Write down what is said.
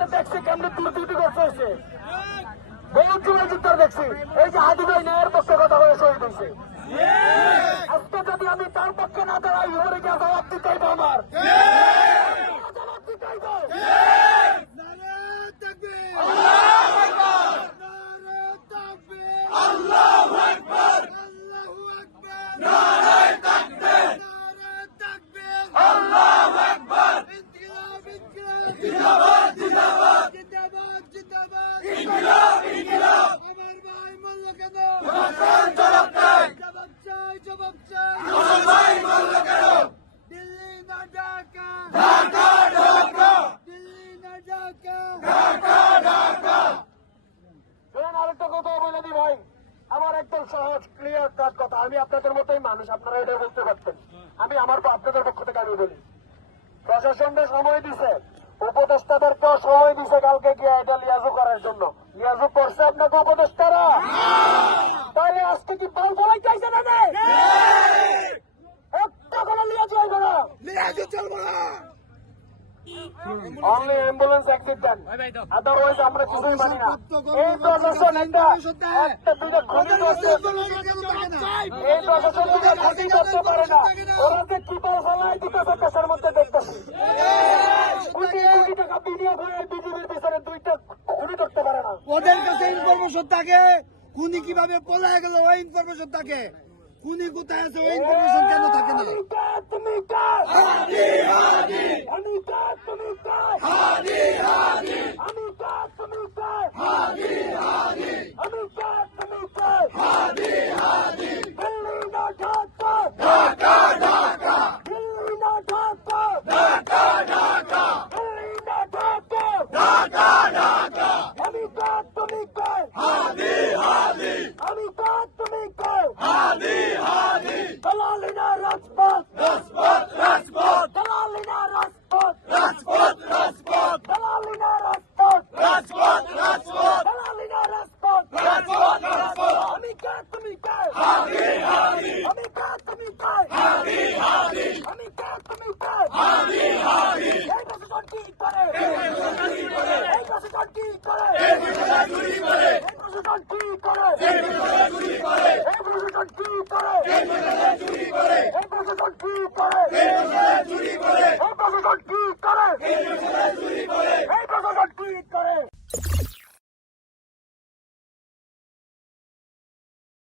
তার দেখছি কেমনি দুর্নীতি করছে হয়েছে, বহুত যুদ্ধ দেখছি। এই যে হাদি ভাই ন্যায়ের পক্ষে কথা হয়ে শহীদ হয়েছে। আজকে যদি আমি তার পক্ষে না দাঁড়াই, ওরে গিয়ে জবাব দিতে হইব আমার, জবাব দিতে হইব। আরেকটা কথা বলে দি ভাই, আমার একদম সহজ ক্লিয়ার কাট কথা। আমি আপনাদের মতোই মানুষ, আপনারা এটা বলতে পারতেন। আমি আমার আপনাদের পক্ষ থেকে আমি বলি, প্রশাসনকে সময় দিছে, উপদেষ্টাদেরকেও সময় দিছে কালকে গিয়ে এটা লিয়াজু করার জন্য। লিয়াজু করছে আপনাকে উপদেষ্টারা? তাহলে আজকে কি বল বলাই চাইছে না? একটা কোনো লিয়াজু হইবে না, লিয়াজু চলবো না। অনলি অ্যাম্বুলেন্স এক্সিট দেন, আদারওয়াইজ আমরা কিছুই মানি না। এই প্রশাসন একটা দুইটা ক্ষতি করতে, এই প্রশাসন দুটো ক্ষতি করতে পারে না। ওরা যে কি পাল ফেলাই দিতেছে দেশের মধ্যে দেখতেছি, কোটি কোটি টাকা বিনিয়োগ হয়ে বিজেপির পিছনে দুইটা খুনি করতে পারে না। ওদের কাছে ইনফরমেশন থাকে, খুনি কিভাবে পলায় গেল ওই ইনফরমেশন থাকে, খুনি কোথায় আছে ওই ইনফরমেশন কেন থাকে না? তুমি কার? হাদি হাদি, আমি কার? তুমি কার? হাদি হাদি, আমি